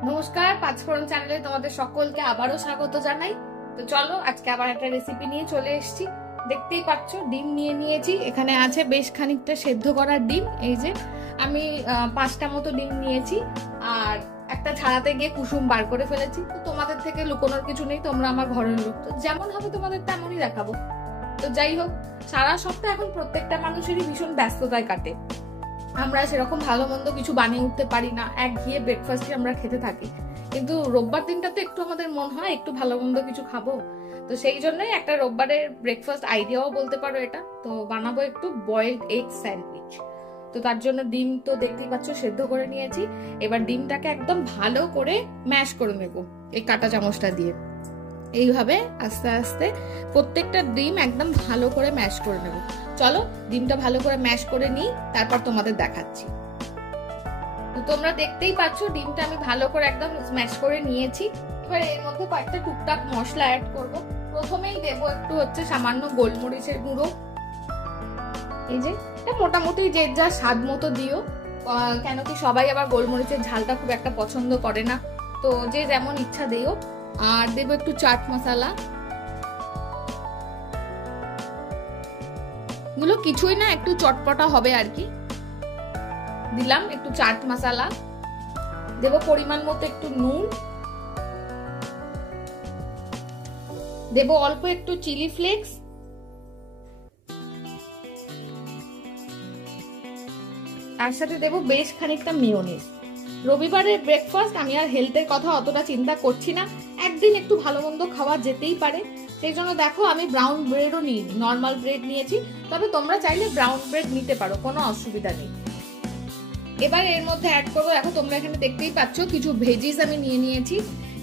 নমস্কার, পাঁচফোড়ন চ্যানেলে তোমাদের সকলকে আবারও স্বাগত জানাই। তো চলো, আজকে আবার একটা রেসিপি নিয়ে চলে এসেছি। দেখতেই পাচ্ছ, ডিম নিয়ে নিয়েছি। এখানে আছে বেশ খানিকটা সেদ্ধ করার ডিম। এই যে আমি 5টা মতো ডিম নিয়েছি, আর একটা ছাড়াতে গিয়ে কুসুম বার করে ফেলেছি। তো তোমাদের থেকে লুকোনোর কিছু নেই, তোমরা আমার ঘরের লোক, তো যেমন হবে তোমাদের তেমনই দেখাবো। তো যাই হোক, সারা সপ্তাহ এখন প্রত্যেকটা মানুষেরই ভীষণ ব্যস্ততায় কাটে। আমরা সেরকম ভালো মন্দ কিছু বানিয়ে উঠতে পারি না, একঘেয়ে ব্রেকফাস্টই আমরা খেতে থাকি। কিন্তু রোববার দিনটা তো একটু আমাদের মন হয় একটু ভালো মন্দ কিছু খাবো। তো সেই জন্যই একটা রোববারের ব্রেকফাস্ট আইডিয়াও বলতে পারো এটা। তো বানাবো একটু বয়েলড এগ স্যান্ডউইচ। তো তার জন্য ডিম তো দেখতেই পাচ্ছ সেদ্ধ করে নিয়েছি। এবার ডিমটাকে একদম ভালো করে ম্যাশ করে নেব এই কাঁটা চামচটা দিয়ে। এইভাবে আস্তে আস্তে প্রত্যেকটা ডিম একদম ভালো করে ম্যাশ করে নেব। চলো ডিমটা ভালো করে ম্যাশ করে নিই, তারপর তোমাদের দেখাচ্ছি। তো তোমরা দেখতেই পাচ্ছ ডিমটা আমি ভালো করে একদম স্ম্যাশ করে নিয়েছি। এবার এর মধ্যে কয়েকটা টুকটাক মশলা অ্যাড করব। প্রথমেই দেবো একটু সামান্য গোলমরিচের গুঁড়ো। এই যে এটা মোটামুটি যে যা স্বাদ মতো দিও, কেন কি সবাই আবার গোলমরিচের ঝালটা খুব একটা পছন্দ করে না, তো যে যেমন ইচ্ছা দিও। আর দেবো একটু চাট মশলা। এগুলো কিছুই না, একটু চটপটা হবে আর কি। দিলাম একটু চাট মশলা, দেব পরিমাণ মতো একটু নুন, দেব অল্প একটু চিলি ফ্লেক্স, তার সাথে দেব বেশ খানিকটা মেয়োনিজ। রবিবারের ব্রেকফাস্ট, আমি আর হেলথের কথা অতটা চিন্তা করছি না, একদিন একটু ভালো মন্দ খাওয়া যেতেই পারে। সেই জন্য দেখো আমি ব্রাউন ব্রেডও নিইনি, নর্মাল ব্রেড নিয়েছি। তবে তোমরা চাইলে ব্রাউন ব্রেড নিতে পারো, কোনো অসুবিধা নেই। এবার এর মধ্যে অ্যাড করবো, দেখো তোমরা এখানে দেখতেই পাচ্ছ কিছু ভেজিস আমি নিয়ে নিয়েছি।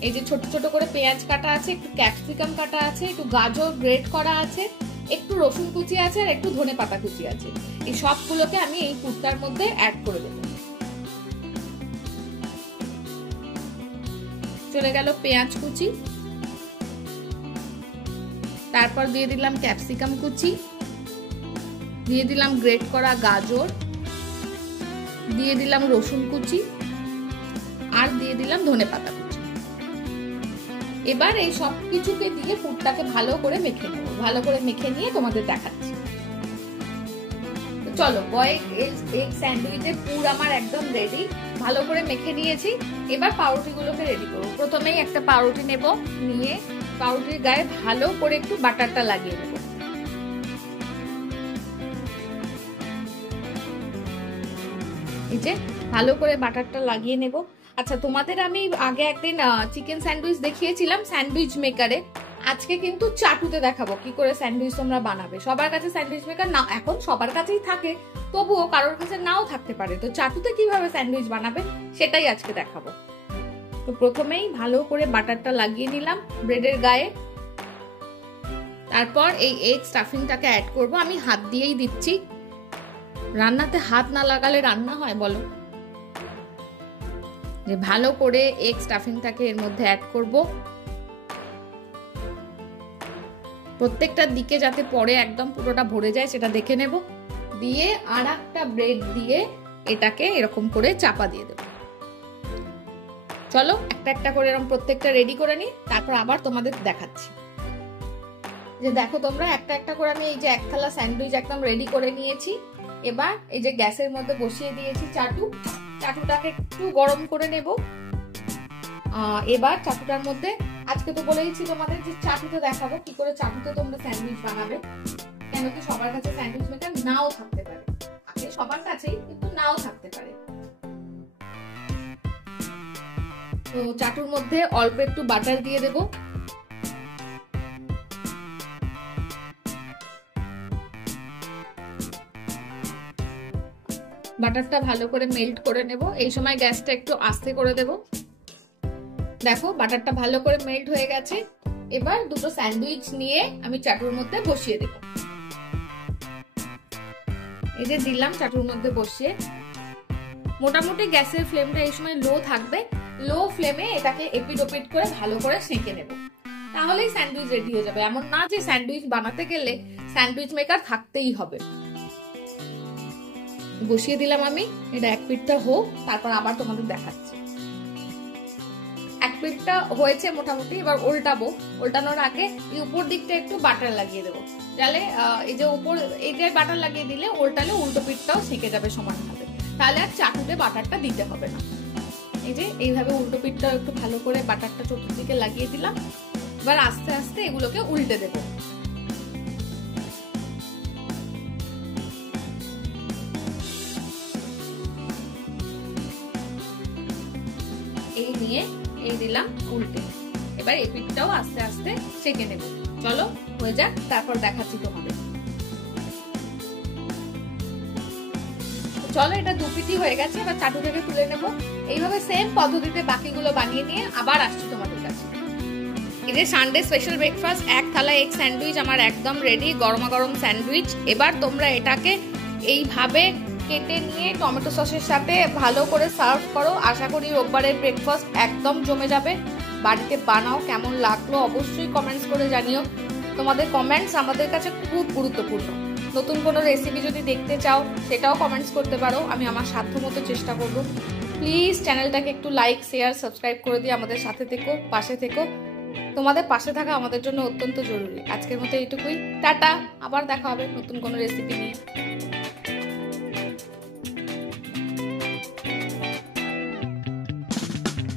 এই যে ছোট ছোট করে পেঁয়াজ কাটা আছে, একটু ক্যাপসিকাম কাটা আছে, একটু গাজর গ্রেট করা আছে, একটু রসুন কুচি আছে, আর একটু ধনে পাতা কুচি আছে। এই সবগুলোকে আমি এই পুরটার মধ্যে অ্যাড করে দেবো। চলে গেল পেঁয়াজ কুচি, তারপর দিয়ে দিলাম ক্যাপসিকাম কুচি, দিয়ে দিলাম গ্রেট করা গাজর, দিয়ে দিলাম রসুন কুচি, আর দিয়ে দিলাম ধনে পাতা কুচি। এবার এই সব কিছুকে দিয়ে পুরটাকে ভালো করে মেখে নেব। ভালো করে মেখে নিয়ে তোমাদের দেখাচ্ছি। চলো, বয়েলড এগ স্যান্ডউইচের পুর আমার একদম রেডি, ভালো করে মেখে নিয়েছি। এবার পাউরুটিগুলোকে রেডি করবো। প্রথমেই একটা পাউরুটি নেব, নিয়ে পাউরুটির গায়ে ভালো করে একটু বাটারটা লাগিয়ে নেব। এই যে ভালো করে বাটারটা লাগিয়ে নেব। আচ্ছা, তোমাদের আমি আগে একদিন চিকেন স্যান্ডউইচ দেখিয়েছিলাম স্যান্ডউইচ মেকারে। আজকে কিন্তু চাটুতে দেখাবো কি করে স্যান্ডউইচ তোমরা বানাবে। সবার কাছে স্যান্ডউইচ মেকার না, এখন সবার কাছেই থাকে, তবুও কারোর কাছে নাও থাকতে পারে। তো চাটুতে কিভাবে স্যান্ডউইচ বানাবে সেটাই আজকে দেখাবো। তো প্রথমেই ভালো করে বাটারটা লাগিয়ে নিলাম ব্রেডের গায়ে। তারপর এই এগ স্টাফিংটাকে অ্যাড করব। আমি হাত দিয়েই দিচ্ছি, রান্নাতে হাত না লাগালে রান্না হয় বলো? যে ভালো করে এগ স্টাফিংটাকে এর মধ্যে অ্যাড করব। প্রত্যেকটা দিকে যাতে পরে একদম পুরোটা ভরে যায় সেটা দেখে নেব। দিয়ে আর একটা ব্রেড দিয়ে এটাকে এরকম করে চাপা দিয়ে দেব। চলো একটা একটা করে এরকম প্রত্যেকটা রেডি করে নিই, তারপর আবার তোমাদের দেখাচ্ছি। যে দেখো তোমরা, একটা একটা করে আমি এই যে এক থালা স্যান্ডউইচ একদম রেডি করে নিয়েছি। এবার এই যে গ্যাসের মধ্যে বসিয়ে দিয়েছি চাটুটাকে একটু গরম করে নেব। এবার চাটুটার মধ্যে, আজকে তো বলেইছি তোমাদের যে চাটুতে দেখাবো কি করে চাটুতে তোমরা স্যান্ডউইচ বানাবে। কেন কি সবার কাছে স্যান্ডউইচ মেকার নাও থাকতে পারে, আছে সবার কাছেই, কিন্তু নাও থাকতে পারে। তো চাটুর মধ্যে অল্প একটু বাটার দিয়ে দেব। বাটারটা ভালো করে মেল্ট করে নেব। এই সময় গ্যাসটা একটু আস্তে করে দেব। দেখো বাটারটা ভালো করে মেল্ট হয়ে গেছে। এবার দুটো স্যান্ডউইচ নিয়ে আমি চাটুর মধ্যে বসিয়ে দেব। এই যে দিলাম চাটুর মধ্যে বসিয়ে। মোটামুটি গ্যাসের ফ্লেমটা এই সময় লো থাকবে। লো ফ্লেমে এটাকে এপিড ওপিড করে ভালো করে সেঁকে নেব, তাহলেই স্যান্ডউইচ রেডি হয়ে যাবে। এমন না যে স্যান্ডউইচ বানাতে গেলে স্যান্ডউইচ মেকার থাকতেই হবে। বসিয়ে দিলাম আমি, এটা এক পিঠটা হোক, তারপর আবার তোমাদের দেখাচ্ছি। এক পিঠটা হয়েছে মোটামুটি, এবার উল্টাবো। উল্টানোর আগে এই উপর দিকটা একটু বাটার লাগিয়ে দেবো, তাহলে এই যে উপর এই যে বাটার লাগিয়ে দিলে উল্টালে উল্টো পিঠটাও সেঁকে যাবে সমানভাবে, তাহলে আর চাটুতে বাটারটা দিতে হবে না। এই যে এইভাবে উল্টো পিঠটাও একটু ভালো করে বাটারটা চতুর্দিকে লাগিয়ে দিলাম। এবার আস্তে আস্তে এগুলোকে উল্টে দেবো। এই নিয়ে এই দিলাম উল্টে, এবার এই পিঠটাও আস্তে আস্তে সেঁকে নেব। চলো হয়ে যাক, তারপর দেখাচ্ছি তোমাদের। চলো এটা দু পিঠই হয়ে গেছে, এবার চাটু থেকে তুলে নেব। এইভাবে সেম পদ্ধতিতে বাকিগুলো বানিয়ে নিয়ে আবার আসছি তোমাদের কাছে। এই যে সানডে স্পেশাল ব্রেকফাস্ট, এক থালা এগ স্যান্ডউইচ আমার একদম রেডি, গরমা গরম স্যান্ডউইচ। এবার তোমরা এটাকে এইভাবে কেটে নিয়ে টমেটো সসের সাথে ভালো করে সার্ভ করো। আশা করি রোববারের ব্রেকফাস্ট একদম জমে যাবে। বাড়িতে বানাও, কেমন লাগলো অবশ্যই কমেন্টস করে জানিও। তোমাদের কমেন্টস আমাদের কাছে খুব গুরুত্বপূর্ণ। নতুন কোনো রেসিপি যদি দেখতে চাও সেটাও কমেন্টস করতে পারো, আমি আমার সাধ্যমতো চেষ্টা করব। প্লিজ চ্যানেলটাকে একটু লাইক, শেয়ার, সাবস্ক্রাইব করে দিয়ে আমাদের সাথে থেকো, পাশে থেকো। তোমাদের পাশে থাকা আমাদের জন্য অত্যন্ত জরুরি। আজকের মতো এইটুকুই, টাটা। আবার দেখা হবে নতুন কোনো রেসিপি নিয়ে।